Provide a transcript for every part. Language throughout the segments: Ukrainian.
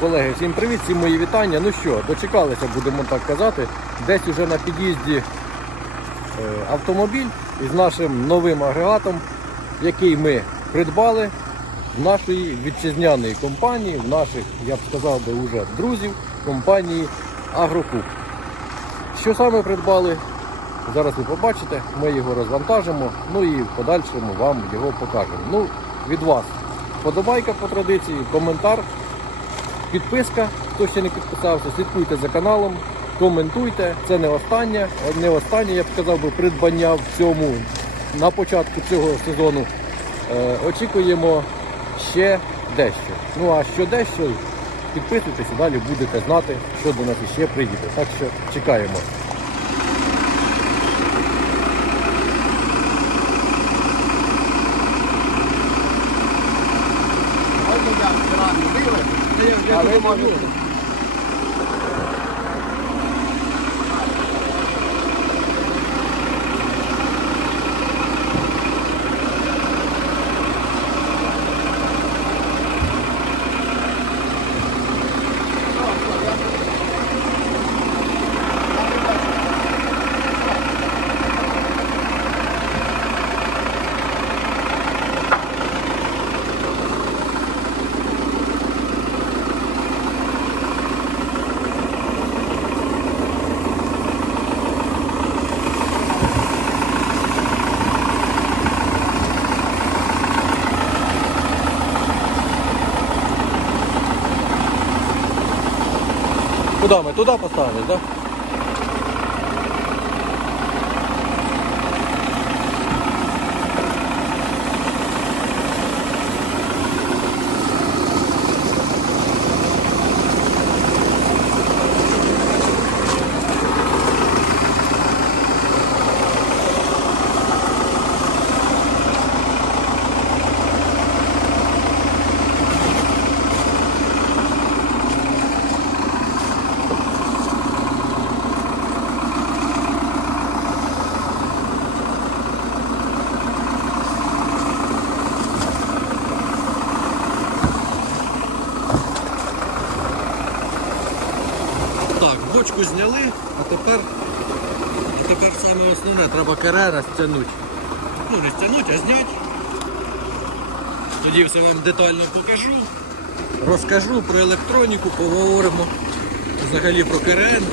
Колеги, всім привіт, всім мої вітання. Ну що, дочекалися, будемо так казати. Десь уже на під'їзді е, автомобіль із нашим новим агрегатом, який ми придбали в нашої вітчизняної компанії, в наших, я б сказав би, вже друзів компанії Агрокуб. Що саме придбали? Зараз ви побачите, ми його розвантажимо, ну і в подальшому вам його покажемо. Ну, від вас подобайка по традиції, коментар, підписка, хто ще не підписався, слідкуйте за каналом, коментуйте. Це не останнє, не останнє, я б сказав би, придбання в цьому на початку цього сезону. Е, очікуємо ще дещо. Ну а що дещо, підписуйтесь і далі будете знати, що до нас іще приїде. Так що чекаємо. А ви Куди ми? Туди поставили, так? Да? Так, зняли, а тепер, а тепер саме основне, треба керера стягнути. Ну, не стягнути, а зняти. Тоді все вам детально покажу. Розкажу про електроніку, поговоримо взагалі про КРН.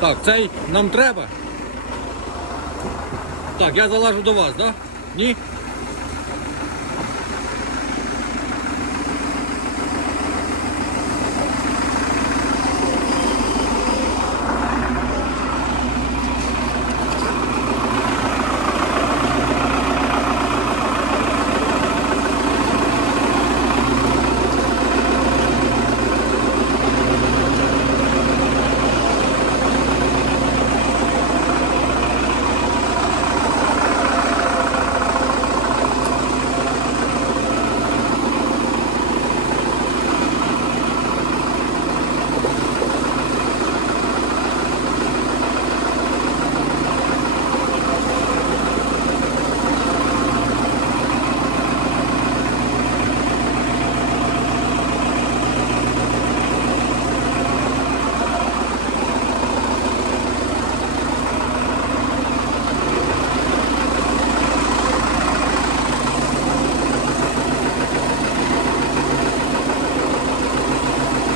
Так, цей нам треба. Так, я залажу до вас, так? Да? Ні?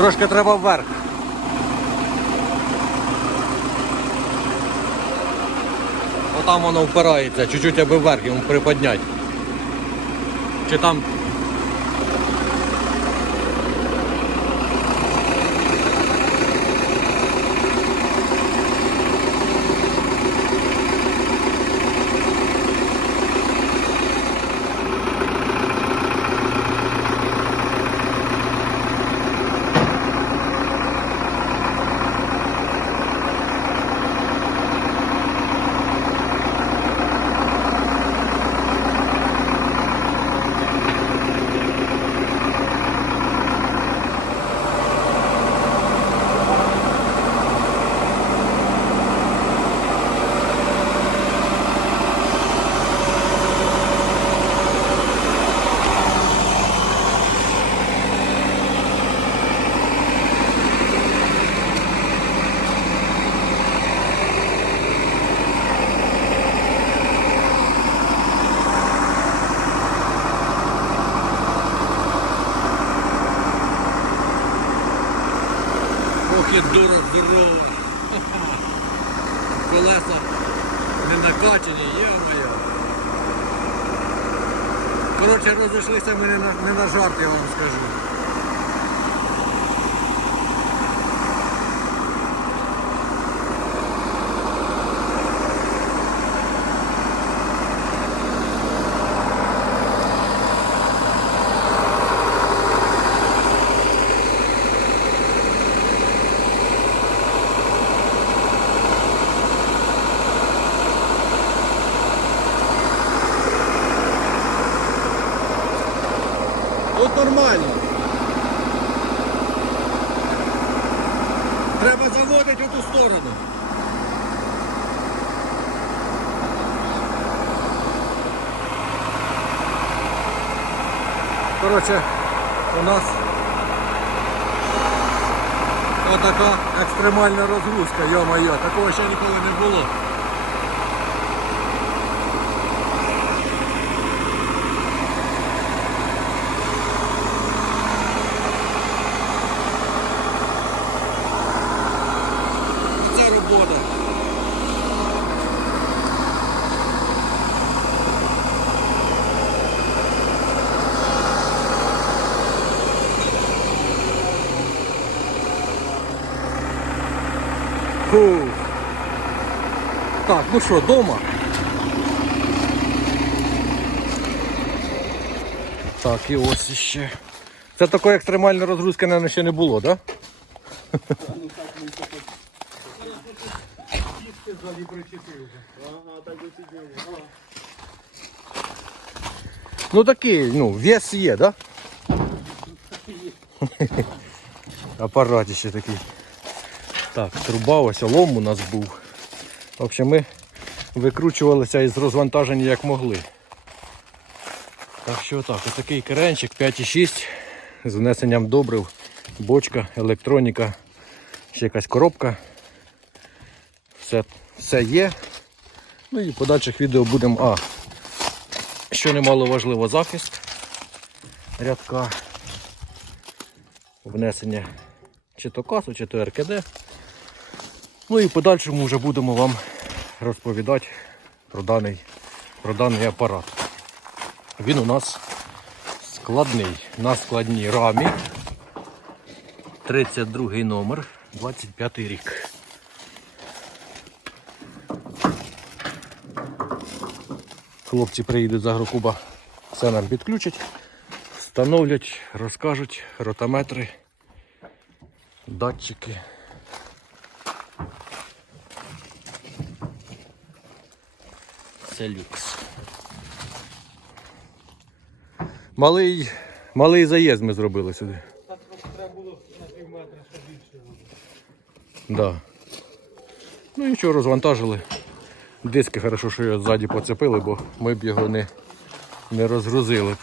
Трошки треба вверх. Отам воно впирається, чуть-чуть аби вверх йому приподняти. Чи там. Блін, дура здорова. Колеса не накачані, є моя. Коротше, розійшлися ми не на жарт, я вам скажу. Треба заводити в ту сторону. Коротше, у нас отака екстремальна розгрузка, йо-моє, такого ще ніколи не було. Так, ну що, дома? Так, і ось ще. Це такої екстремальної розгрузки, мабуть, ще не було, так? Да? Ну такий, ну, вес є, да? Апарат ще такий. Так, труба, ось лом у нас був. В общем, ми викручувалися із розвантаження як могли. Так що так, ось такий керенчик 5,6 з внесенням добрив, бочка, електроніка, ще якась коробка. Все, все є. Ну і в подальших відео будемо. А, що немало важливо, захист рядка, внесення чи то касу, чи то РКД. Ну і в подальшому вже будемо вам розповідати про даний, про даний апарат. Він у нас складний на складній рамі. 32 номер, 25 рік. Хлопці приїдуть з агрокуба, все нам підключать, встановлять, розкажуть ротометри, датчики. Це люкс. Малий, малий заїзд ми зробили сюди. Треба було на пів метра ще більше. Да. Ну нічого, розвантажили. Диски хорошо, що його ззаді поцепили, бо ми б його не, не розгрузили. б.